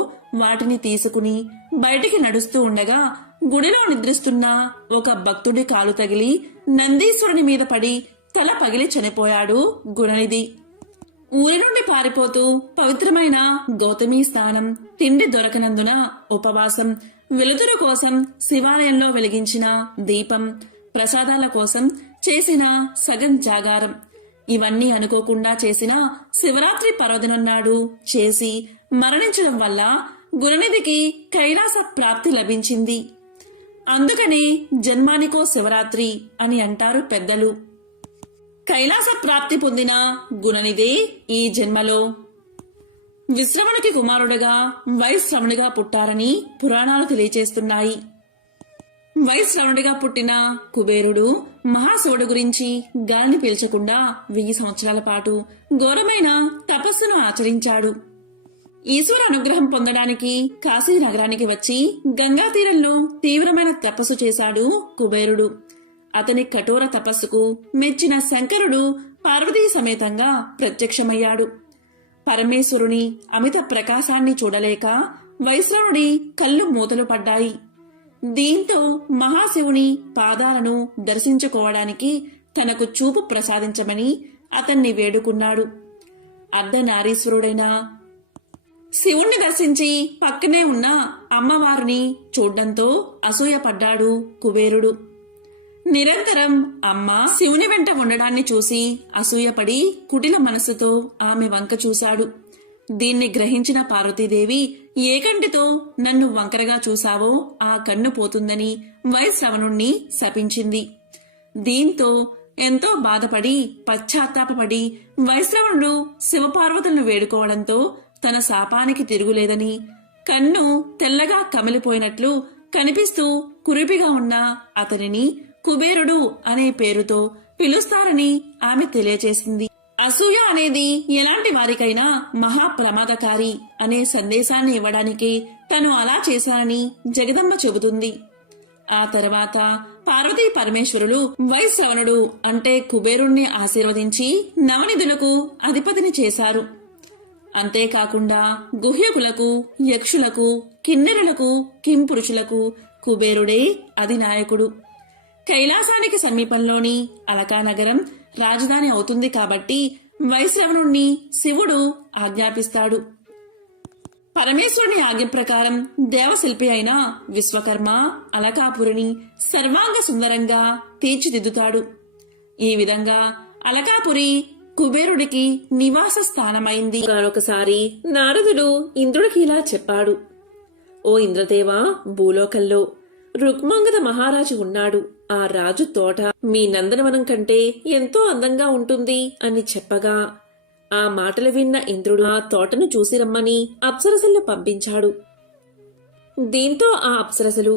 వాటిని తీసుకుని బయటికి నడుస్తూ ఉండగా గుడిలో నిద్రిస్తున్న ఒక భక్తుడి కాలు తగిలి నందీశ్వరుని మీద పడి తల పగిలి చనిపోయాడు గుణనిధి. ఊరి నుండి పారిపోతూ పవిత్రమైన గౌతమి స్నానం, తిండి దొరకనందున ఉపవాసం, వెలుతురు కోసం శివాలయంలో వెలిగించిన దీపం, ప్రసాదాల కోసం చేసిన సగం జాగారం, ఇవన్నీ అనుకోకుండా చేసిన శివరాత్రి పర్వదినన్నాడు చేసి మరణించడం వల్ల గుణనిధికి కైలాస ప్రాప్తి లభించింది. అందుకని జన్మానికో శివరాత్రి అని అంటారు పెద్దలు. కైలాస ప్రాప్తి పొందిన గుణనిధి ఈ జన్మలో విశ్రవణుకి కుమారుడుగా వైశ్రవణుడిగా పుట్టారని పురాణాలు తెలియచేస్తున్నాయి. వైశ్రవణుడిగా పుట్టిన కుబేరుడు మహాశివుడు గురించి గాలిని పీల్చకుండా 1000 సంవత్సరాల పాటు ఘోరమైన తపస్సును ఆచరించాడు. ఈశ్వర అనుగ్రహం పొందడానికి కాశీ నగరానికి వచ్చి గంగా తీరంలో తీవ్రమైన తపస్సు చేశాడు కుబేరుడు. అతని కఠోర తపస్సుకు మెచ్చిన శంకరుడు పార్వతీ సమేతంగా ప్రత్యక్షమయ్యాడు. పరమేశ్వరుని అమిత ప్రకాశాన్ని చూడలేక వైశ్రవుడి కళ్ళు మూతలు పడ్డాయి. దీంతో మహాశివుని పాదాలను దర్శించుకోవడానికి తనకు చూపు ప్రసాదించమని అతన్ని వేడుకున్నాడు. అర్ధనారీశ్వరుడైన శివుణ్ణి దర్శించి పక్కనే ఉన్న అమ్మవారిని చూడ్డంతో అసూయపడ్డాడు కుబేరుడు. నిరంతరం అమ్మ శివుని వెంట ఉండడాన్ని చూసి అసూయపడి కుటిల మనసుతో ఆమె వంక చూశాడు. దీన్ని గ్రహించిన పార్వతీదేవి ఏకంటితో నన్ను వంకరగా చూశావో ఆ కన్ను పోతుందని వైశ్రవణుణ్ణి శపించింది. దీంతో ఎంతో బాధపడి పశ్చాత్తాపపడి వైశ్రవణుడు శివపార్వతులను వేడుకోవడంతో తన శాపానికి తిరుగులేదని, కన్ను తెల్లగా కమిలిపోయినట్లు కనిపిస్తూ కురిపిగా ఉన్న అతనిని కుబేరుడు అనే పేరుతో పిలుస్తారని ఆమె తెలియచేసింది. అసూయ అనేది ఎలాంటి వారికైనా మహాప్రమాదకారి అనే సందేశాన్ని ఇవ్వడానికి తను అలా చేశానని జగదంబ చెబుతుంది. ఆ తర్వాత పార్వతీ పరమేశ్వరులు వైశ్రవణుడు అంటే కుబేరుణ్ణి ఆశీర్వదించి నవనిధులకు అధిపతిని చేశారు. అంతేకాకుండా గుహ్యకులకు, యక్షులకు, కిన్నెరులకు, కింపురుషులకు కుబేరుడే అధినాయకుడు. కైలాసానికి సమీపంలోని అలకానగరం రాజధాని అవుతుంది కాబట్టి వైశ్రవణుణ్ణి శివుడు ఆజ్ఞాపిస్తాడు. పరమేశ్వరుని ఆజ్ఞ ప్రకారం దేవశిల్పి అయిన విశ్వకర్మ అలకాపురిని సర్వాంగ సుందరంగా తీర్చిదిద్దుతాడు. ఈ విధంగా అలకాపురి కుబేరుడికి నివాస స్థానమైంది. ఒకసారి నారదుడు ఇంద్రుడికి ఇలా చెప్పాడు: ఓ ఇంద్రదేవా, భూలోకంలో రుక్మాంగద మహారాజు ఉన్నాడు. ఆ రాజు తోట మీ నందనవనం కంటే ఎంతో అందంగా ఉంటుంది అని చెప్పగా, ఆ మాటలు విన్న ఇంద్రుడు ఆ తోటను చూసి రమ్మని అప్సరసలను పంపించాడు. దీంతో ఆ అప్సరసలు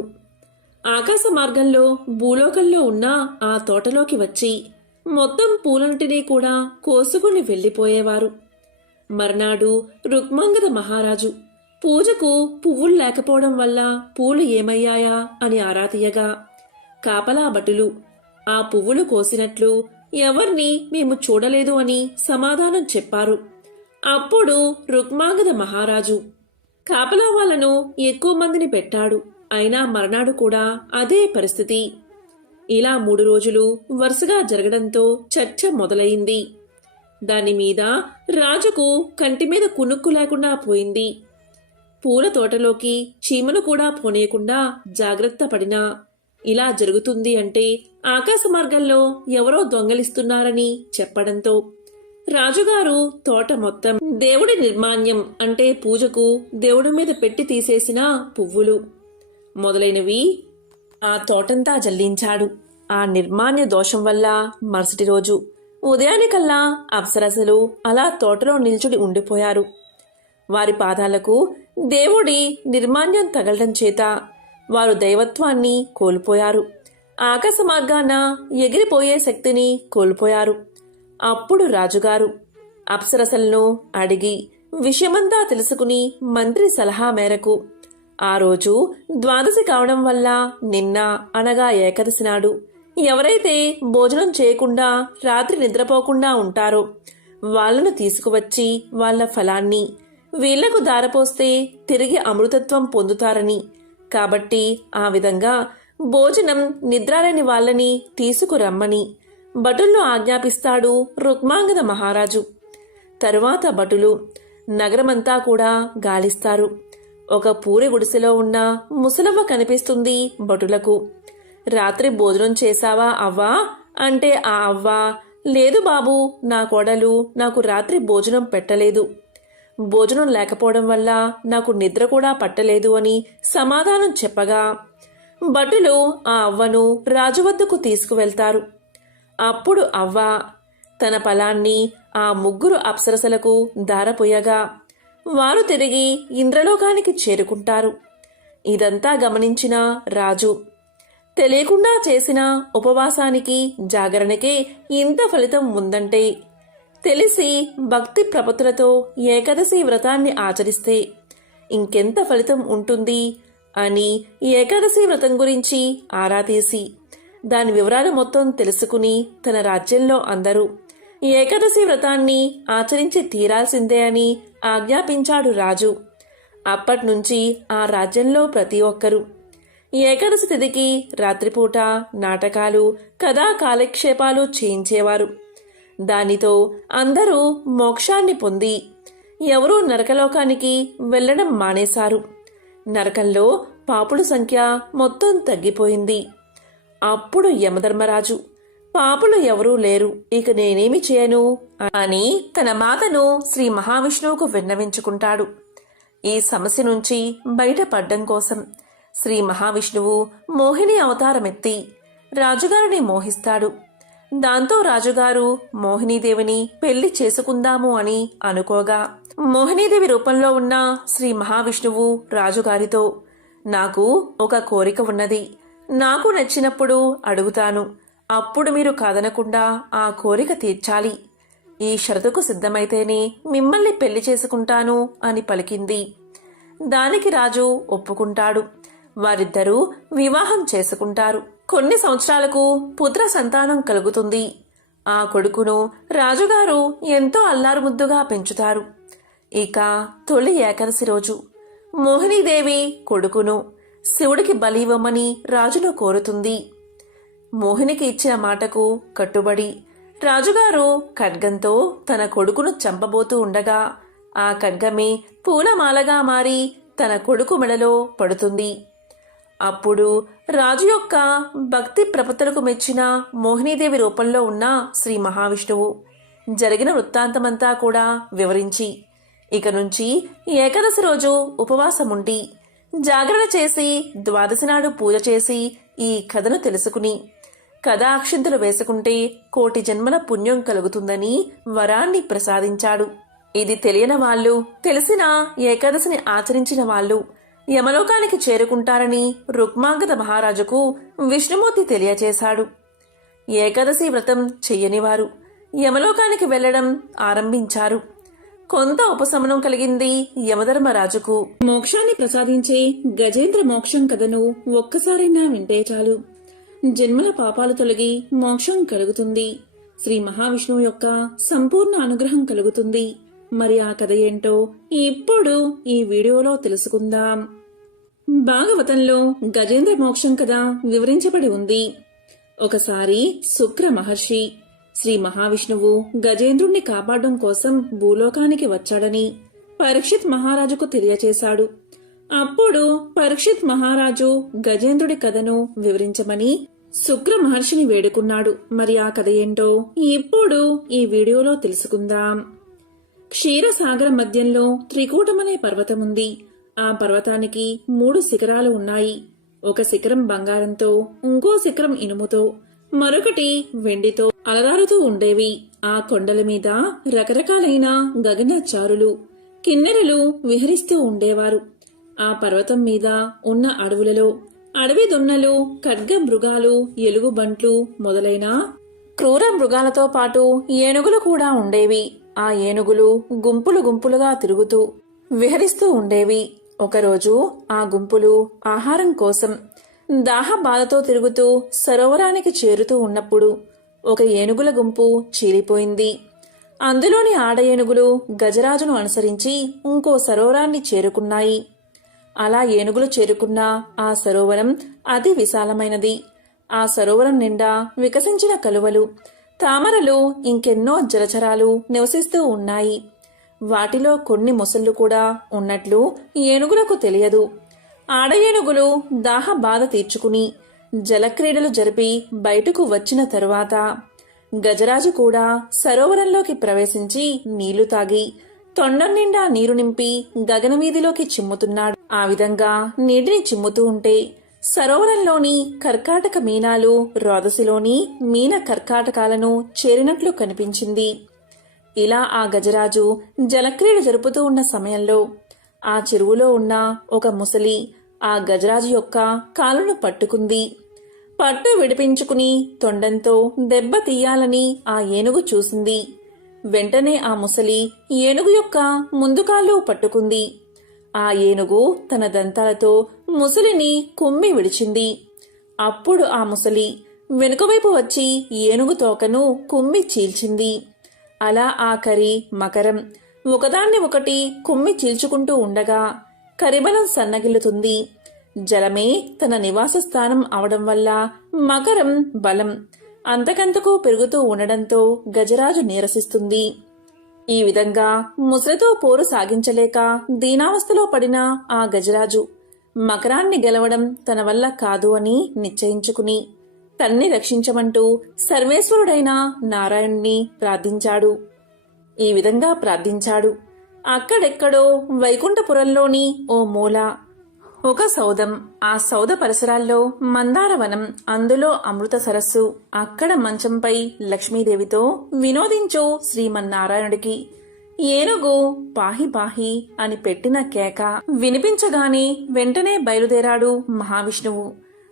ఆకాశ మార్గంలో భూలోకంలో ఉన్న ఆ తోటలోకి వచ్చి మొత్తం పూలంటినీ కూడా కోసుకుని వెళ్లిపోయేవారు. మర్నాడు రుక్మాంగద మహారాజు పూజకు పువ్వులు లేకపోవడం వల్ల పూలు ఏమయ్యాయా అని ఆరా తీయగా, కాపలా భటులు ఆ పువ్వులు కోసినట్లు ఎవర్నీ మేము చూడలేదు అని సమాధానం చెప్పారు. అప్పుడు రుక్మాంగద మహారాజు కాపలా వాళ్లను ఎక్కువ మందిని పెట్టాడు. అయినా మర్నాడు కూడా అదే పరిస్థితి. ఇలా 3 రోజులు వరుసగా జరగడంతో చర్చ మొదలయింది. దానిమీద రాజుకు కంటిమీద కునుక్కు లేకుండా పోయింది. పూల తోటలోకి చీమను కూడా పోనీయకుండా జాగ్రత్త పడినా ఇలా జరుగుతుంది అంటే ఆకాశ మార్గంలో ఎవరో దొంగలిస్తున్నారని చెప్పడంతో రాజుగారు తోట మొత్తం దేవుడి నిర్మాణ్యం అంటే పూజకు దేవుడి మీద పెట్టి తీసేసిన పువ్వులు మొదలైనవి ఆ తోటంతా జల్లించాడు. ఆ నిర్మాణ్య దోషం వల్ల మరుసటి రోజు ఉదయానికల్లా అప్సరసలు అలా తోటలో నిల్చుడి ఉండిపోయారు. వారి పాదాలకు దేవుడి నిర్మాణ్యం తగలడం చేత వారు దైవత్వాన్ని కోల్పోయారు. ఆకాశ మార్గాన ఎగిరిపోయే శక్తిని కోల్పోయారు. అప్పుడు రాజుగారు అప్సరసలను అడిగి విషయమంతా తెలుసుకుని మంత్రి సలహా మేరకు ఆ రోజు ద్వాదశి కావడం వల్ల నిన్న అనగా ఏకాదశి నాడు ఎవరైతే భోజనం చేయకుండా రాత్రి నిద్రపోకుండా ఉంటారో వాళ్లను తీసుకువచ్చి వాళ్ల ఫలాన్ని వీళ్లకు దారపోస్తే తిరిగి అమృతత్వం పొందుతారని, కాబట్టి ఆ విధంగా భోజనం నిద్రాలేని వాళ్లని తీసుకురమ్మని భటుల్లో ఆజ్ఞాపిస్తాడు రుక్మాంగద మహారాజు. తరువాత భటులు నగరమంతా కూడా గాలిస్తారు. ఒక పూరి గుడిసెలో ఉన్న ముసలవ్వ కనిపిస్తుంది భటులకు. రాత్రి భోజనం చేశావా అవ్వా అంటే ఆ అవ్వ, లేదు బాబు, నా కోడలు నాకు రాత్రి భోజనం పెట్టలేదు. భోజనం లేకపోవడం వల్ల నాకు నిద్ర కూడా పట్టలేదు అని సమాధానం చెప్పగా భటులు ఆ అవ్వను రాజు వద్దకు తీసుకువెళ్తారు. అప్పుడు అవ్వ తన ఫలాన్ని ఆ 3 అప్సరసలకు దారపోయగా వారు తిరిగి ఇంద్రలోకానికి చేరుకుంటారు. ఇదంతా గమనించిన రాజు తెలియకుండా చేసిన ఉపవాసానికి జాగరణకే ఇంత ఫలితం ఉందంటే తెలిసి భక్తి ప్రపత్తులతో ఏకాదశి వ్రతాన్ని ఆచరిస్తే ఇంకెంత ఫలితం ఉంటుంది అని ఏకాదశి వ్రతం గురించి ఆరా తీసి దాని వివరాలు మొత్తం తెలుసుకుని తన రాజ్యంలో అందరూ ఏకాదశి వ్రతాన్ని ఆచరించి తీరాల్సిందే అని ఆజ్ఞాపించాడు రాజు. అప్పట్నుంచి ఆ రాజ్యంలో ప్రతి ఒక్కరూ ఏకాదశి తిథికి రాత్రిపూట నాటకాలు, కథా కాలక్షేపాలు చేయించేవారు. దానితో అందరూ మోక్షాన్ని పొంది ఎవరూ నరకలోకానికి వెళ్లడం మానేశారు. నరకంలో పాపుల సంఖ్య మొత్తం తగ్గిపోయింది. అప్పుడు యమధర్మరాజు పాపులు ఎవరూ లేరు, ఇక నేనేమి చేయను అని తన మాతను శ్రీ మహావిష్ణువుకు విన్నవించుకుంటాడు. ఈ సమస్య నుంచి బయటపడ్డం కోసం శ్రీ మహావిష్ణువు మోహిని అవతారమెత్తి రాజుగారిని మోహిస్తాడు. దాంతో రాజుగారు మోహినీదేవిని పెళ్లి చేసుకుందాము అని అనుకోగా మోహినీదేవి రూపంలో ఉన్న శ్రీ మహావిష్ణువు రాజుగారితో, నాకు ఒక కోరిక ఉన్నది, నాకు నచ్చినప్పుడు అడుగుతాను, అప్పుడు మీరు కాదనకుండా ఆ కోరిక తీర్చాలి. ఈ షరతుకు సిద్ధమైతేనే మిమ్మల్ని పెళ్లి చేసుకుంటాను అని పలికింది. దానికి రాజు ఒప్పుకుంటాడు. వారిద్దరూ వివాహం చేసుకుంటారు. కొన్ని సంవత్సరాలకు పుత్ర సంతానం కలుగుతుంది. ఆ కొడుకును రాజుగారు ఎంతో అల్లారుముద్దుగా పెంచుతారు. ఇక తొలి ఏకాదశి రోజు మోహినీదేవి కొడుకును శివుడికి బలి ఇవ్వమని రాజును కోరుతుంది. మోహినికి ఇచ్చిన మాటకు కట్టుబడి రాజుగారు ఖడ్గంతో తన కొడుకును చంపబోతూ ఉండగా ఆ ఖడ్గమే పూలమాలగా మారి తన కొడుకు మెడలో పడుతుంది. అప్పుడు రాజు యొక్క భక్తి ప్రపత్తులకు మెచ్చిన మోహినీదేవి రూపంలో ఉన్న శ్రీ మహావిష్ణువు జరిగిన వృత్తాంతమంతా కూడా వివరించి ఇక నుంచి ఏకాదశి రోజు ఉపవాసముండి జాగరణ చేసి ద్వాదశి నాడు పూజ చేసి ఈ కథను తెలుసుకుని కథా అక్షింతలు వేసుకుంటే 1,000,000 జన్మల పుణ్యం కలుగుతుందని వరాన్ని ప్రసాదించాడు. ఇది తెలియని వాళ్ళు, తెలిసిన ఏకాదశిని ఆచరించిన వాళ్ళు యమలోకానికి చేరుకుంటారని రుక్మాంగద మహారాజుకు విష్ణుమూర్తి తెలియచేశాడు. ఏకాదశి వ్రతం చెయ్యనివారు యమలోకానికి వెళ్లడం ఆరంభించారు. కొంత ఉపశమనం కలిగింది యమధర్మరాజుకు. మోక్షాన్ని ప్రసాదించే గజేంద్ర మోక్షం కథను ఒక్కసారైనా వింటే చాలు, జన్మల పాపాలు తొలగి మోక్షం కలుగుతుంది. శ్రీ మహావిష్ణువు యొక్క సంపూర్ణ అనుగ్రహం కలుగుతుంది. మరి ఆ కథ ఏంటో ఇప్పుడు ఈ వీడియోలో తెలుసుకుందాం. భాగవతంలో గజేంద్ర మోక్షం కథ వివరించబడి ఉంది. ఒకసారి శుక్ర మహర్షి శ్రీ మహావిష్ణువు గజేంద్రుణ్ణి కాపాడడం కోసం భూలోకానికి వచ్చాడని పరీక్షిత్ మహారాజుకు తెలియచేశాడు. అప్పుడు పరీక్షిత్ మహారాజు గజేంద్రుడి కథను వివరించమని శుక్ర మహర్షిని వేడుకున్నాడు. మరి ఆ కథ ఏంటో ఇప్పుడు ఈ వీడియోలో తెలుసుకుందాం. క్షీరసాగర మధ్యంలో త్రికూటమనే పర్వతముంది. ఆ పర్వతానికి 3 శిఖరాలు ఉన్నాయి. ఒక శిఖరం బంగారంతో, ఇంకో శిఖరం ఇనుముతో, మరొకటి వెండితో అలరారుతూ ఉండేవి. ఆ కొండల మీద రకరకాలైన గగనచారులు, కిన్నెరలు విహరిస్తూ ఉండేవారు. ఆ పర్వతం మీద ఉన్న అడవులలో అడవి దున్నలు, ఖడ్గ మృగాలు, ఎలుగుబంట్లు మొదలైన క్రూర మృగాలతో పాటు ఏనుగులు కూడా ఉండేవి. ఆ ఏనుగులు గుంపులు గుంపులుగా తిరుగుతూ విహరిస్తూ ఉండేవి. ఒకరోజు ఆ గుంపులు ఆహారం కోసం దాహ బాధతో తిరుగుతూ సరోవరానికి చేరుతూ ఉన్నప్పుడు ఒక ఏనుగుల గుంపు చీలిపోయింది. అందులోని ఆడ ఏనుగులు గజరాజును అనుసరించి ఇంకో సరోవరాన్ని చేరుకున్నాయి. అలా ఏనుగులు చేరుకున్న ఆ సరోవరం అతి విశాలమైనది. ఆ సరోవరం నిండా వికసించిన కలువలు, తామరలు, ఇంకెన్నో జలచరాలు నివసిస్తూ ఉన్నాయి. వాటిలో కొన్ని మొసళ్ళు కూడా ఉన్నట్లు ఏనుగులకు తెలియదు. ఆడ ఏనుగులు దాహ బాధ తీర్చుకుని జలక్రీడలు జరిపి బయటకు వచ్చిన తరువాత గజరాజు కూడా సరోవరంలోకి ప్రవేశించి నీళ్లు తాగి తొండం నిండా నీరు నింపి గగనవీధిలోకి చిమ్ముతున్నాడు. ఆ విధంగా నీటిని చిమ్ముతూ ఉంటే సరోవరంలోని కర్కాటక మీనాలు రోదసిలోని మీన కర్కాటకాలను చేరినట్లు కనిపించింది. ఇలా ఆ గజరాజు జలక్రీడ జరుపుతూ ఉన్న సమయంలో ఆ చెరువులో ఉన్న ఒక ముసలి ఆ గజరాజు యొక్క కాలును పట్టుకుంది. పట్టు విడిపించుకుని తొండంతో దెబ్బ తీయాలని ఆ ఏనుగు చూసింది. వెంటనే ఆ ముసలి ఏనుగు యొక్క ముందు కాళ్ళు పట్టుకుంది. ఆ ఏనుగు తన దంతాలతో ముసలిని కుమ్మి విడిచింది. అప్పుడు ఆ ముసలి వెనుకవైపు వచ్చి ఏనుగు తోకను కుమ్మి చీల్చింది. అలా ఆ కరి మకరం ఒకదాన్ని ఒకటి కుమ్మి చీల్చుకుంటూ ఉండగా కరిబలం సన్నగిల్లుతుంది. జలమే తన నివాస స్థానం అవడం వల్ల మకరం బలం అంతకంతకు పెరుగుతూ ఉండడంతో గజరాజు నీరసిస్తుంది. ఈ విధంగా ముసలితో పోరు సాగించలేక దీనావస్థలో పడిన ఆ గజరాజు మకరాన్ని గెలవడం తన వల్ల కాదు అని నిశ్చయించుకుని తన్ని రక్షించమంటూ సర్వేశ్వరుడైన నారాయణుణ్ణి ప్రార్థించాడు. ఈ విధంగా ప్రార్థించాడు. అక్కడెక్కడో వైకుంఠపురంలోని ఓ మూల ఒక సౌధం. ఆ సౌధ పరిసరాల్లో మందారవనం, అందులో అమృత సరస్సు. అక్కడ మంచంపై లక్ష్మీదేవితో వినోదించు శ్రీమన్నారాయణుడికి ఏనుగు పాహి పాహి అని పెట్టిన కేక వినిపించగానే వెంటనే బయలుదేరాడు మహావిష్ణువు.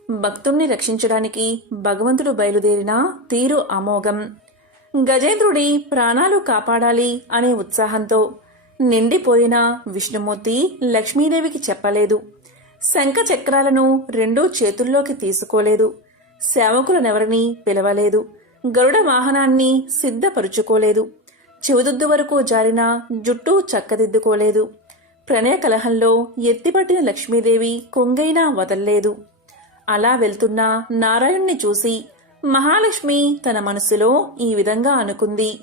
భక్తుణ్ణి రక్షించడానికి భగవంతుడు బయలుదేరిన తీరు అమోఘం. గజేంద్రుడి ప్రాణాలు కాపాడాలి అనే ఉత్సాహంతో నిండిపోయిన విష్ణుమూర్తి లక్ష్మీదేవికి చెప్పలేదు. శంఖ చక్రాలను 2 చేతుల్లోకి తీసుకోలేదు. సేవకులనెవరినీ పిలవలేదు. గరుడ వాహనాన్ని సిద్ధపరుచుకోలేదు. చెవిదుద్దు వరకు జారిన జుట్టు చక్కదిద్దుకోలేదు. ప్రణయ కలహంలో ఎత్తిపట్టిన లక్ష్మీదేవి కొంగైనా వదల్లేదు. అలా వెళ్తున్న నారాయణ్ణి చూసి మహాలక్ష్మి తన మనసులో ఈ విధంగా అనుకుంది.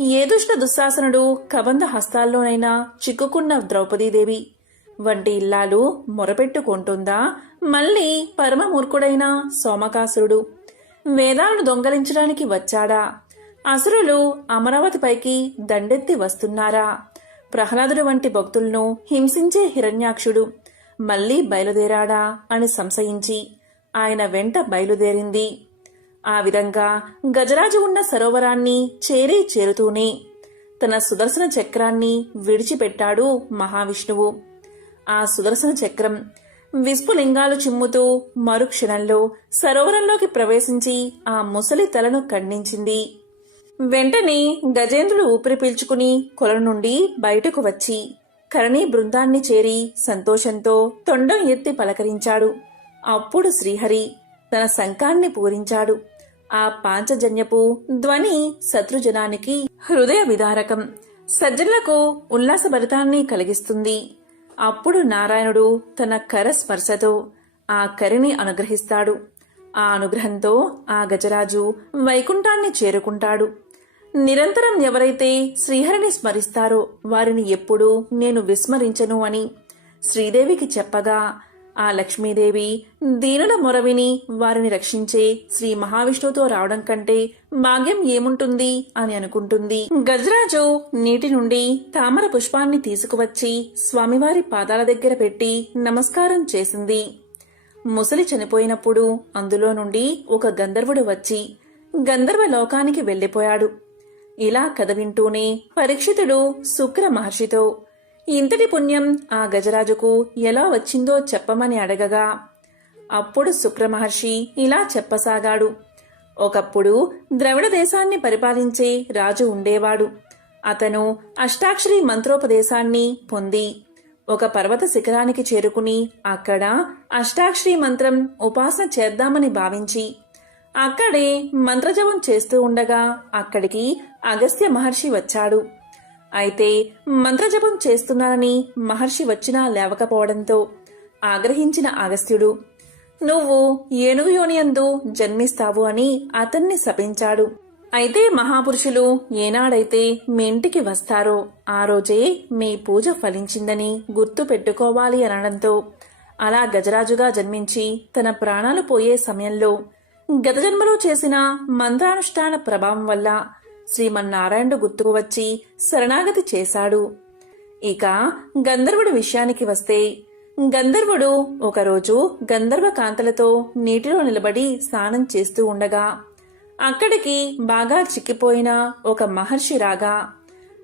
ఏ దుష్ట దుశ్శాసనుడు కబంధ హస్తాల్లోనైనా చిక్కుకున్న ద్రౌపదీదేవి వంటి ఇల్లాలు మొరపెట్టుకుంటుందా? మళ్ళీ పరమమూర్ఖుడైన సోమకాసురుడు వేదాలను దొంగలించడానికి వచ్చాడా? అసురులు అమరావతిపైకి దండెత్తి వస్తున్నారా? ప్రహ్లాదుడు వంటి భక్తులను హింసించే హిరణ్యాక్షుడు మళ్లీ బయలుదేరాడా అని సంశయించి ఆయన వెంట బయలుదేరింది. ఆ విధంగా గజరాజు ఉన్న సరోవరాన్ని చేరుతూనే తన సుదర్శన చక్రాన్ని విడిచిపెట్టాడు మహావిష్ణువు. ఆ సుదర్శన చక్రం విస్ఫులింగాలు చిమ్ముతూ మరుక్షణంలో సరోవరంలోకి ప్రవేశించి ఆ ముసలి తలను ఖండించింది. వెంటనే గజేంద్రుడు ఊపిరి పీల్చుకుని కొలను నుండి బయటకు వచ్చి కరణీ బృందాన్ని చేరి సంతోషంతో తొండం ఎత్తి పలకరించాడు. అప్పుడు శ్రీహరి తన శంఖాన్ని పూరించాడు. ఆ పాంచజన్యపు ధ్వని శత్రుజనానికి హృదయ విదారకం, సజ్జనులకు ఉల్లాసభరితాన్ని కలిగిస్తుంది. అప్పుడు నారాయణుడు తన కర స్పర్శతో ఆ కరిని అనుగ్రహిస్తాడు. ఆ అనుగ్రహంతో ఆ గజరాజు వైకుంఠాన్ని చేరుకుంటాడు. నిరంతరం ఎవరైతే శ్రీహరిని స్మరిస్తారో వారిని ఎప్పుడూ నేను విస్మరించను అని శ్రీదేవికి చెప్పగా ఆ లక్ష్మీదేవి దీనుల మొరవిని వారిని రక్షించే శ్రీ మహావిష్ణువుతో రావడం కంటే భాగ్యం ఏముంటుంది అని అనుకుంటుంది. గజరాజు నీటి నుండి తామర పుష్పాన్ని తీసుకువచ్చి స్వామివారి పాదాల దగ్గర పెట్టి నమస్కారం చేసింది. ముసలి చనిపోయినప్పుడు అందులో నుండి ఒక గంధర్వుడు వచ్చి గంధర్వ లోకానికి వెళ్లిపోయాడు. ఇలా కథ వింటూనే పరీక్షితుడు శుక్ర మహర్షితో ఇంతటి పుణ్యం ఆ గజరాజుకు ఎలా వచ్చిందో చెప్పమని అడగగా అప్పుడు శుక్ర మహర్షి ఇలా చెప్పసాగాడు. ఒకప్పుడు ద్రవిడ దేశాన్ని పరిపాలించే రాజు ఉండేవాడు. అతను అష్టాక్షరి మంత్రోపదేశాన్ని పొంది ఒక పర్వత శిఖరానికి చేరుకుని అక్కడ అష్టాక్షరి మంత్రం ఉపాసన చేద్దామని భావించి అక్కడే మంత్రజపం చేస్తూ ఉండగా అక్కడికి అగస్త్య మహర్షి వచ్చాడు. అయితే మంత్రజపం చేస్తున్నానని మహర్షి వచ్చినా లేవకపోవడంతో ఆగ్రహించిన అగస్త్యుడు నువ్వు ఏనుగు యోనియందు జన్మిస్తావు అని అతన్ని శపించాడు. అయితే మహాపురుషులు ఏనాడైతే మీ ఇంటికి వస్తారో ఆ రోజే మీ పూజ ఫలించిందని గుర్తు పెట్టుకోవాలి అనడంతో అలా గజరాజుగా జన్మించి తన ప్రాణాలు పోయే సమయంలో గత జన్మలో చేసిన మంత్రానుష్ఠాన ప్రభావం వల్ల శ్రీమన్నారాయణుడు గుర్తుకు వచ్చి శరణాగతి చేశాడు. ఇక గంధర్వుడి విషయానికి వస్తే గంధర్వుడు ఒకరోజు గంధర్వ కాంతలతో నీటిలో నిలబడి స్నానం చేస్తూ ఉండగా అక్కడికి బాగా చిక్కిపోయిన ఒక మహర్షి రాగా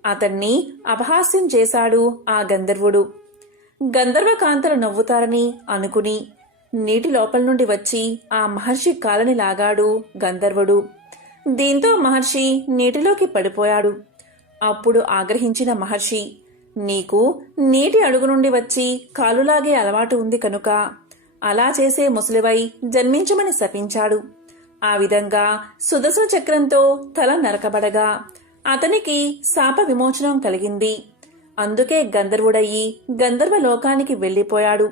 అతన్ని అపహాస్యం చేశాడు ఆ గంధర్వుడు. గంధర్వ కాంతలు నవ్వుతారని అనుకుని నీటి లోపల నుండి వచ్చి ఆ మహర్షి కాలని లాగాడు గంధర్వుడు. దీంతో మహర్షి నీటిలోకి పడిపోయాడు. అప్పుడు ఆగ్రహించిన మహర్షి నీకు నీటి అడుగు నుండి వచ్చి కాలులాగే అలవాటు ఉంది కనుక అలా చేసే ముసలివై జన్మించమని శపించాడు. ఆ విధంగా సుదర్శన చక్రంతో తల నరకబడగా అతనికి శాప విమోచనం కలిగింది. అందుకే గంధర్వుడయ్యి గంధర్వ లోకానికి వెళ్లిపోయాడు.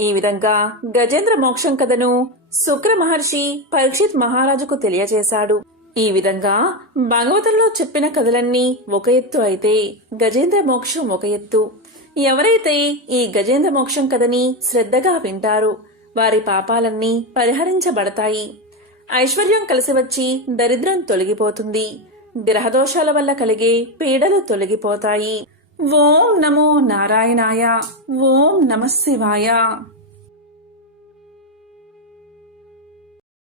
ఈ విధంగా గజేంద్ర మోక్షం కథను శుక్ర మహర్షి పరీక్షిత్ మహారాజుకు తెలియజేశాడు. ఈ విధంగా భాగవతంలో చెప్పిన కథలన్నీ ఒక ఎత్తు అయితే గజేంద్ర మోక్షం ఒక ఎత్తు. ఎవరైతే ఈ గజేంద్ర మోక్షం కథని శ్రద్ధగా వింటారో వారి పాపాలన్నీ పరిహరించబడతాయి. ఐశ్వర్యం కలిసి వచ్చి దరిద్రం తొలగిపోతుంది. గ్రహదోషాల వల్ల కలిగే పీడలు తొలగిపోతాయి. ఓం నమో నారాయణాయ. ఓం నమః శివాయ.